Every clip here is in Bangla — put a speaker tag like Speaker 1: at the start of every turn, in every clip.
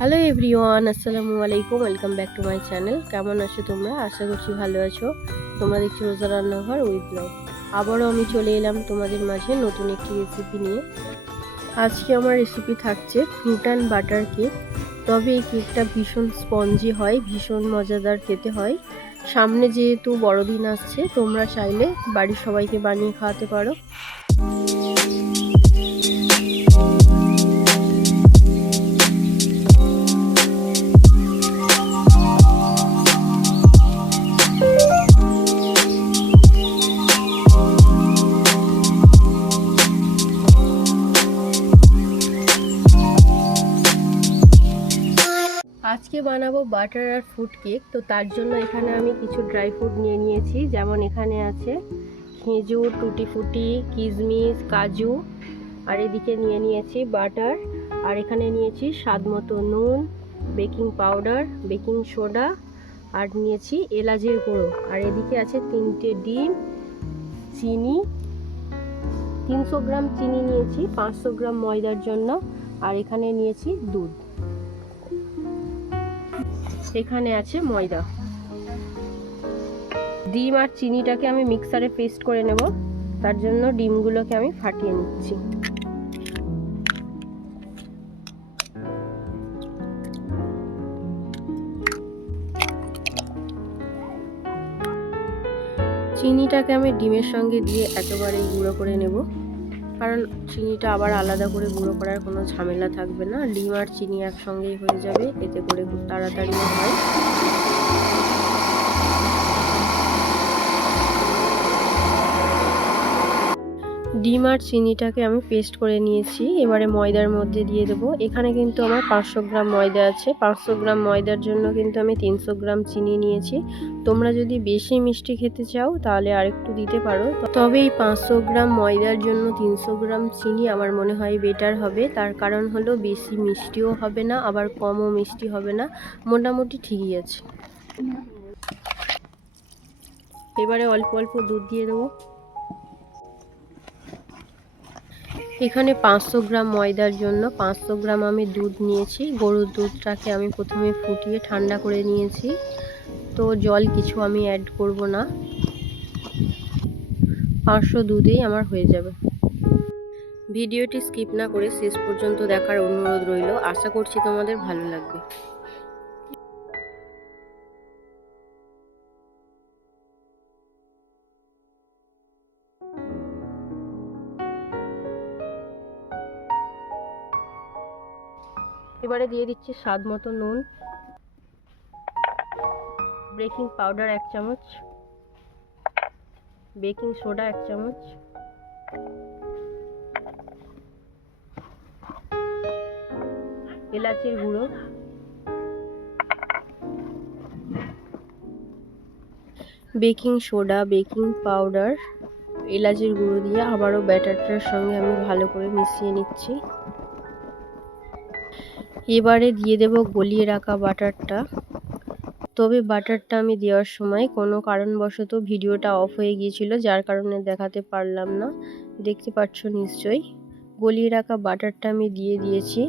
Speaker 1: হ্যালো এভরিওয়ান আসসালামু আলাইকুম welcome back to my channel কেমন আছো তোমরা? আশা করছি ভালো আছো। তোমরা দেখছ রোজা রান্নাঘর উইথ ব্লগ আবারও আমি চলে এলাম তোমাদের মাঝে নতুন একটি রেসিপি নিয়ে। আজকে আমার রেসিপি থাকছে ফ্রুট অ্যান্ড বাটার কেক তবে এই কেকটা ভীষণ স্পঞ্জি হয়, ভীষণ মজাদার খেতে হয়। সামনে যেহেতু বড়দিন আসছে, তোমরা চাইলে বাড়ির সবাইকে বানিয়ে খাওয়াতে পারো। আজকে বানাবো বাটার আর ফ্রুট কেক তো তার জন্য এখানে আমি কিছু ড্রাই ফ্রুট নিয়ে নিয়েছি। যেমন এখানে আছে খেজুর টুটি ফুটি কিশমিশ, কাজু। আর এদিকে নিয়ে নিয়েছি বাটার। আর এখানে নিয়েছি স্বাদ মতো নুন, বেকিং পাউডার, বেকিং সোডা। আর নিয়েছি এলাচের গুঁড়ো। আর এদিকে আছে তিনটে ডিম, চিনি। তিনশো গ্রাম চিনি নিয়েছি, পাঁচশো গ্রাম ময়দার জন্য। আর এখানে নিয়েছি দুধ। এখানে আছে ময়দা। ডিম আর চিনিটাকে আমি মিক্সারে পেস্ট করে নেব। তার জন্য ডিমগুলোকে আমি ফাটিয়ে নিচ্ছি। চিনিটাকে আমি ডিমের সঙ্গে দিয়ে একেবারে গুঁড়ো করে নেব। কারণ চিনিটা আবার আলাদা করে গুঁড়ো করার কোনো ঝামেলা থাকবে না। ডিম আর চিনি একসঙ্গেই হয়ে যাবে, এতে করে খুব তাড়াতাড়ি হয়। ডিম আর চিনিটাকে আমি পেস্ট করে নিয়েছি। এবারে ময়দার মধ্যে দিয়ে দেবো। এখানে কিন্তু আমার পাঁচশো গ্রাম ময়দা আছে। পাঁচশো গ্রাম ময়দার জন্য কিন্তু আমি তিনশো গ্রাম চিনি নিয়েছি। তোমরা যদি বেশি মিষ্টি খেতে চাও, তাহলে আরেকটু দিতে পারো। তবে এই পাঁচশো গ্রাম ময়দার জন্য তিনশো গ্রাম চিনি আমার মনে হয় বেটার হবে। তার কারণ হলো বেশি মিষ্টিও হবে না, আবার কমও মিষ্টি হবে না। মোটামুটি ঠিকই আছে। এবারে অল্প অল্প দুধ দিয়ে দেবো। এখানে পাঁচশো গ্রাম ময়দার জন্য পাঁচশো গ্রাম আমি দুধ নিয়েছি। গরুর দুধটাকে আমি প্রথমে ফুটিয়ে ঠান্ডা করে নিয়েছি। তো জল কিছু আমি অ্যাড করব না। পাঁচশো দুধেই আমার হয়ে যাবে। ভিডিওটি স্কিপ না করে শেষ পর্যন্ত দেখার অনুরোধ রইল। আশা করছি তোমাদের ভালো লাগবে। এবারে দিয়ে দিচ্ছি স্বাদ মতো নুন বেকিং পাউডার এক চামচ বেকিং সোডা এক চামচ, এলাচির গুঁড়ো বেকিং সোডা বেকিং পাউডার এলাচের গুঁড়ো দিয়ে আবারও ব্যাটারটার সঙ্গে আমি ভালো করে মিশিয়ে নিচ্ছি। এবারে দিয়ে দেব গলিয়ে রাখা বাটারটা। তবে বাটারটা আমি দেওয়ার সময় কোনো কারণবশত ভিডিওটা অফ হয়ে গিয়েছিল, যার কারণে দেখাতে পারলাম না। দেখতে পাচ্ছ নিশ্চয়ই, গলিয়ে রাখা বাটারটা আমি দিয়ে দিয়েছি।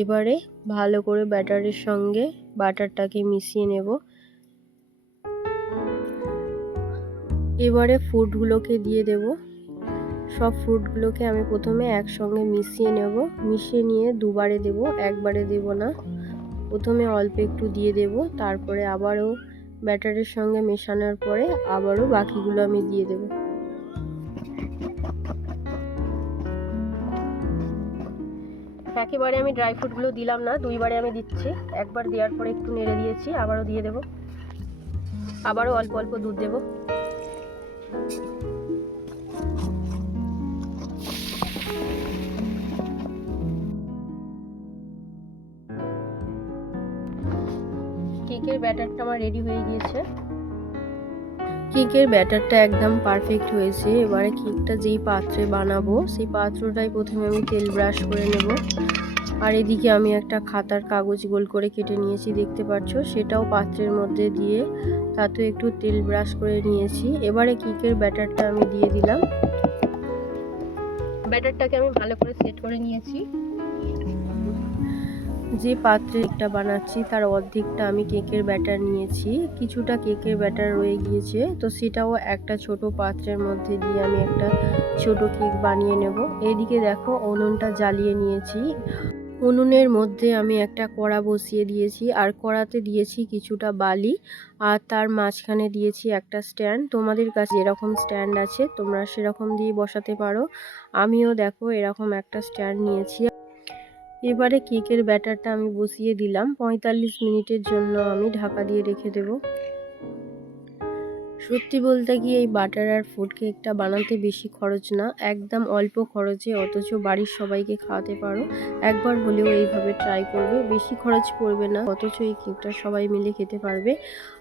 Speaker 1: এবারে ভালো করে ব্যাটারের সঙ্গে বাটারটাকে মিশিয়ে নেব। এবারে ফুডগুলোকে দিয়ে দেবো। সব ফ্রুটগুলোকে আমি প্রথমে একসঙ্গে মিশিয়ে নেব। মিশিয়ে নিয়ে দুবারে দেব, একবারে দেব না। প্রথমে অল্প একটু দিয়ে দেব, তারপরে আবারও ব্যাটারের সঙ্গে মেশানোর পরে আবারও বাকিগুলো আমি দিয়ে দেব। একেবারে আমি ড্রাই ফ্রুটগুলো দিলাম না, দুইবারে আমি দিচ্ছি। একবার দেওয়ার পরে একটু নেড়ে দিয়েছি, আবারও দিয়ে দেব। আবারও অল্প অল্প দুধ দেবো। কেকের ব্যাটারটা আমার রেডি হয়ে গিয়েছে। কেকের ব্যাটারটা একদম পারফেক্ট হয়েছে। এবারে কেকটা যেই পাত্রে বানাবো, সেই পাত্রটাই প্রথমে আমি তেল ব্রাশ করে নেব। আর এদিকে আমি একটা খাতার কাগজ গোল করে কেটে নিয়েছি, দেখতে পাচ্ছ? সেটাও পাত্রের মধ্যে দিয়ে তাতে একটু তেল ব্রাশ করে নিয়েছি। এবারে কেকের ব্যাটারটা আমি দিয়ে দিলাম। ব্যাটারটাকে আমি ভালো করে সেট করে নিয়েছি। যে পাত্রে কেকটা বানাচ্ছি, তার অর্ধেকটা আমি কেকের ব্যাটার নিয়েছি। কিছুটা কেকের ব্যাটার রয়ে গিয়েছে, তো সেটাও একটা ছোট পাত্রের মধ্যে দিয়ে আমি একটা ছোট কেক বানিয়ে নেব। এদিকে দেখো, উনুনটা জ্বালিয়ে নিয়েছি। উনুনের মধ্যে আমি একটা কড়া বসিয়ে দিয়েছি, আর কড়াতে দিয়েছি কিছুটা বালি, আর তার মাঝখানে দিয়েছি একটা স্ট্যান্ড। তোমাদের কাছে এরকম স্ট্যান্ড আছে, তোমরা সেরকম দিয়ে বসাতে পারো। আমিও দেখো, এরকম একটা স্ট্যান্ড নিয়েছি। এবারে কেকের ব্যাটারটা আমি বসিয়ে দিলাম। পঁয়তাল্লিশ মিনিটের জন্য আমি ঢাকা দিয়ে রেখে দেব। সত্যি বলতে কি, এই বাটার আর ফুড কেকটা বানাতে বেশি খরচ না। একদম অল্প খরচে, অথচ বাড়ির সবাইকে খাওয়াতে পারো। একবার হলেও এইভাবে ট্রাই করবে। বেশি খরচ পড়বে না, অথচ এই কেকটা সবাই মিলে খেতে পারবে।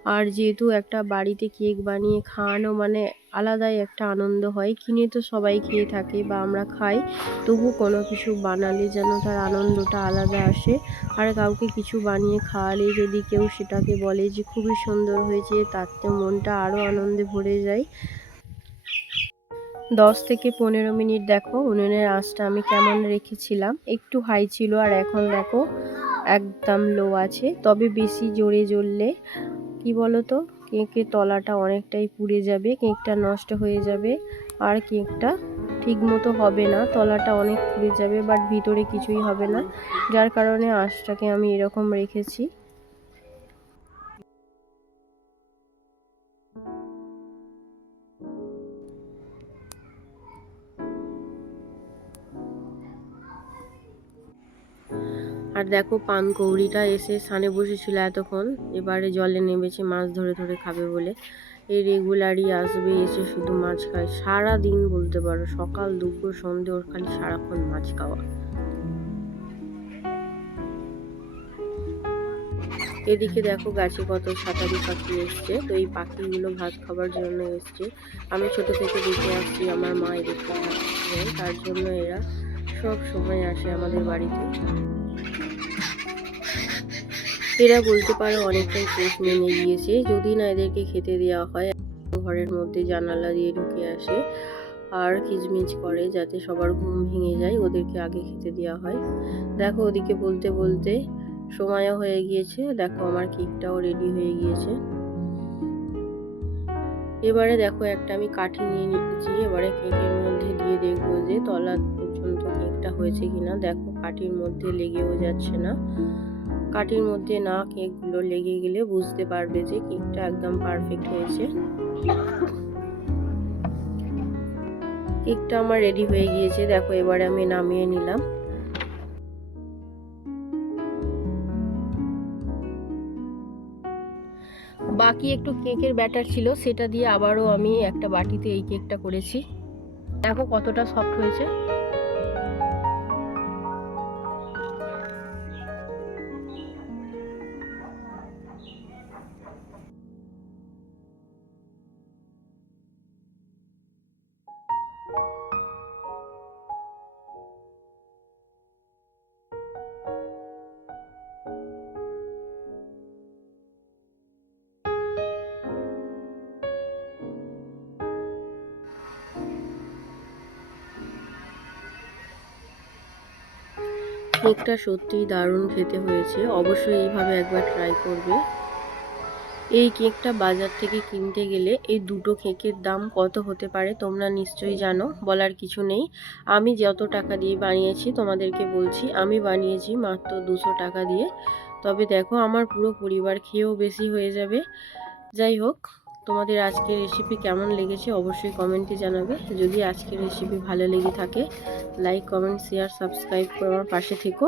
Speaker 1: আর যেহেতু একটা বাড়িতে কেক বানিয়ে খাওয়ানো মানে আলাদাই একটা আনন্দ হয়। কিনে তো সবাই খেয়ে থাকে বা আমরা খাই, তবু কোনো কিছু বানালে যেন তার আনন্দটা আলাদা আসে। আর কাউকে কিছু বানিয়ে খাওয়ালে যদি কেউ সেটাকে বলে যে, খুবই সুন্দর হয়েছে তাতে মনটা আরও আনন্দে ভরে যায়। দশ থেকে পনেরো মিনিট দেখো, উনুনের আঁচটা আমি কেমন রেখেছিলাম। একটু হাই ছিল আর এখন দেখো, একদম লো আছে। তবে বেশি জোরে জ্বললে কি বলো তো কেকের তলাটা অনেকটাই পুড়ে যাবে, কেকটা নষ্ট হয়ে যাবে আর কেকটা ঠিক মতো হবে না। তলাটা অনেক পুড়ে যাবে বাট ভিতরে কিছুই হবে না। যার কারণে আঁশটাকে আমি এরকম রেখেছি। আর দেখো পানকৌড়িটা এসে সানে বসেছিল এতক্ষণ। এবারে জলে নেমেছে, মাছ ধরে ধরে খাবে বলে। এই রেগুলারই আসবে, এসে শুধু মাছ খায়। সারা দিন বলতে পারো, সকাল, দুপুর, সন্ধে, ওর খালি সারাক্ষণ মাছ খাওয়া। এদিকে দেখো গাছে কত সাঁতারি পাখি এসছে। তো এই পাখিগুলো ভাত খাবার জন্য এসছে। আমি ছোট থেকে দেখে আসছি, আমার মা এদিকে তার জন্য এরা সব সময় আসে আমাদের বাড়িতে। এরা বলতে পারো, অনেকটাই পোষ মেনে গিয়েছে যদি না এদেরকে খেতে দেওয়া হয়, ঘরের মধ্যে জানালা দিয়ে ঢুকে আসে আর কিচমিচ করে যাতে সবার ঘুম ভেঙে যায়, ওদেরকে আগে খেতে দেওয়া হয়। দেখো ওদিকে বলতে বলতে সময়ও হয়ে গিয়েছে, দেখো আমার কেকটাও রেডি হয়ে গিয়েছে। এবারে দেখো একটা আমি কাঠি নিয়ে নিয়েছি, এবারে কেকের মধ্যে দিয়ে দেখব যে তলা পর্যন্ত কেকটা হয়েছে কিনা। দেখো কাঠির মধ্যে লেগেও যাচ্ছে না। কাঠির মধ্যে না কেকগুলো লেগে গেলে বুঝতে পারবে যে কেকটা একদম পারফেক্ট হয়েছে। কেকটা আমার রেডি হয়ে গিয়েছে। দেখো, এবারে আমি নামিয়ে নিলাম। বাকি একটু কেকের ব্যাটার ছিল, সেটা দিয়ে আবারও আমি একটা বাটিতে এই কেকটা করেছি। দেখো কতটা সফট হয়েছে। কেকটা সত্যিই দারুণ খেতে হয়েছে। অবশ্যই এইভাবে একবার ট্রাই করবে। এই কেকটা বাজার থেকে কিনতে গেলে এই দুটো কেকের দাম কত হতে পারে তোমরা নিশ্চয়ই জানো, বলার কিছু নেই। আমি যত টাকা দিয়ে বানিয়েছি তোমাদেরকে বলছি, আমি বানিয়েছি মাত্র দুশো টাকা দিয়ে। তবে দেখো, আমার পুরো পরিবার খেয়েও বেশি হয়ে যাবে। যাই হোক তোমাদের আজকের রেসিপি কেমন লেগেছে অবশ্যই কমেন্টে জানাবে। যদি আজকের রেসিপি ভালো লেগে থাকে লাইক কমেন্ট শেয়ার সাবস্ক্রাইব করে আমার পাশে থেকো।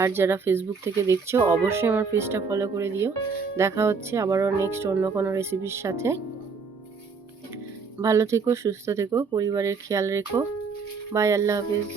Speaker 1: আর যারা ফেসবুক থেকে দেখছ, অবশ্যই আমার পেজটা ফলো করে দিও। দেখা হচ্ছে আবারও নেক্সট অন্য কোনো রেসিপির সাথে। ভালো থেকো, সুস্থ থেকো, পরিবারের খেয়াল রেখো। বাই আল্লাহ হাফিজ।